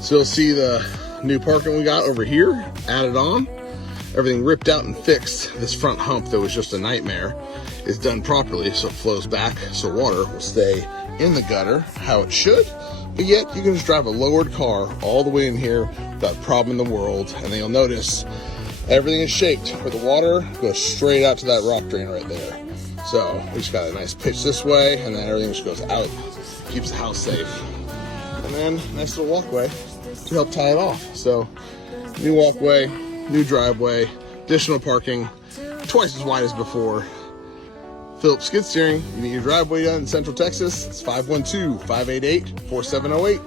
So you'll see the new parking we got over here added on. Everything ripped out and fixed. This front hump that was just a nightmare is done properly, so it flows back, so water will stay in the gutter how it should. But yet you can just drive a lowered car all the way in here without a problem in the world. And then you'll notice everything is shaped where the water goes straight out to that rock drain right there. So we just got a nice pitch this way, and then everything just goes out, keeps the house safe. And then nice little walkway to help tie it off. So new walkway, new driveway, additional parking, twice as wide as before. Phillips skid steering. You need your driveway done in Central Texas. It's 512-588-4708.